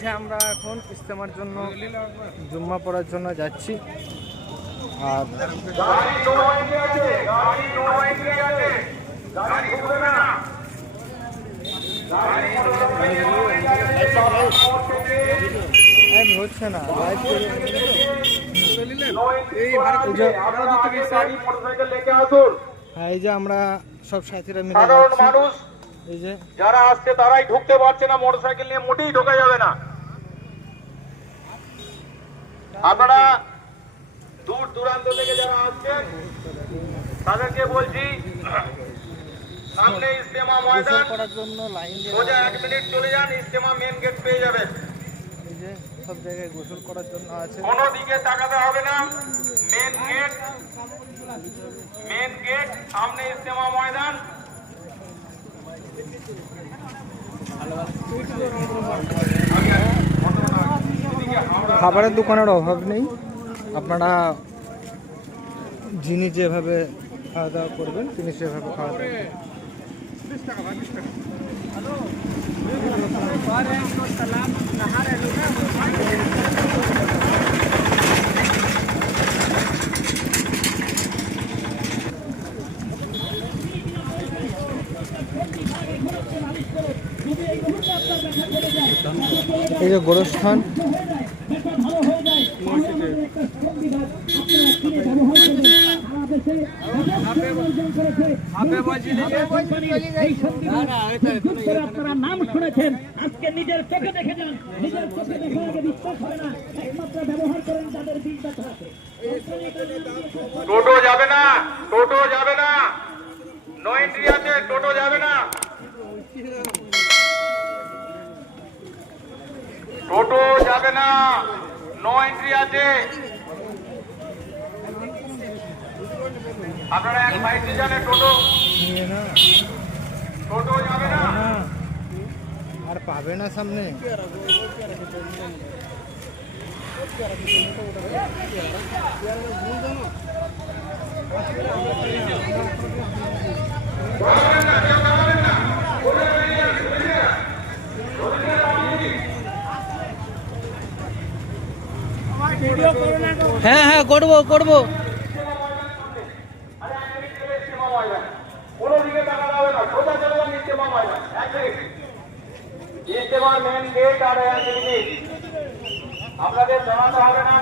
যে আমরা এখন ইস্তেমার জন্য জুম্মা পড়ার জন্য যাচ্ছি। আর হচ্ছে না এই যে আমরা সব সাথীরা মিলে মানুষ এই যে যারা আসছে তারাই ঢুকতে পারছে না, মোটরসাইকেল নিয়ে মোটেই ঢোকা যাবে না। আপনারা দূর দূরান্ত থেকে যারা আসছেন তাদেরকে বলছি সামনে ইস্তেমা ময়দান করার জন্য লাইন দিয়ে সোজা 1 মিনিট চলে যান, ইস্তেমা মেন গেট পেয়ে যাবেন। এই যে সব জায়গায় গোসল করার জন্য আছে, কোনো দিকে তাকাতে হবে না। মেন গেট সামনে ইস্তেমা ময়দান। খাবারের দোকানের অভাব নেই, আপনারা যিনি যেভাবে খাওয়া দাওয়া করবেন তিনি সেভাবে খাওয়া দাওয়া করবেন। এই যে গোরস্থান, আপনারা নাম শুনেছেন, আজকে নিজের চোখে দেখে যান, নিজের চোখে দেখে আগে বিশ্বাস হয় না, একমাত্র ব্যবহার করেন তাদের বীজ ব্যথা আছে। টোটো যাবে না, টোটো যাবে না, নো এন্ট্রি আছে, টোটো যাবে না, টোটো যাবে না, নো এন্ট্রি আছে। আপনারা এক সাইডে যান, টোটো টোটো যাবে না, আর পাবে না সামনে। হ্যাঁ হ্যাঁ করবো করবো। ইস্তেমার মেন গেট আর আপনাদের জানাতে হবে না।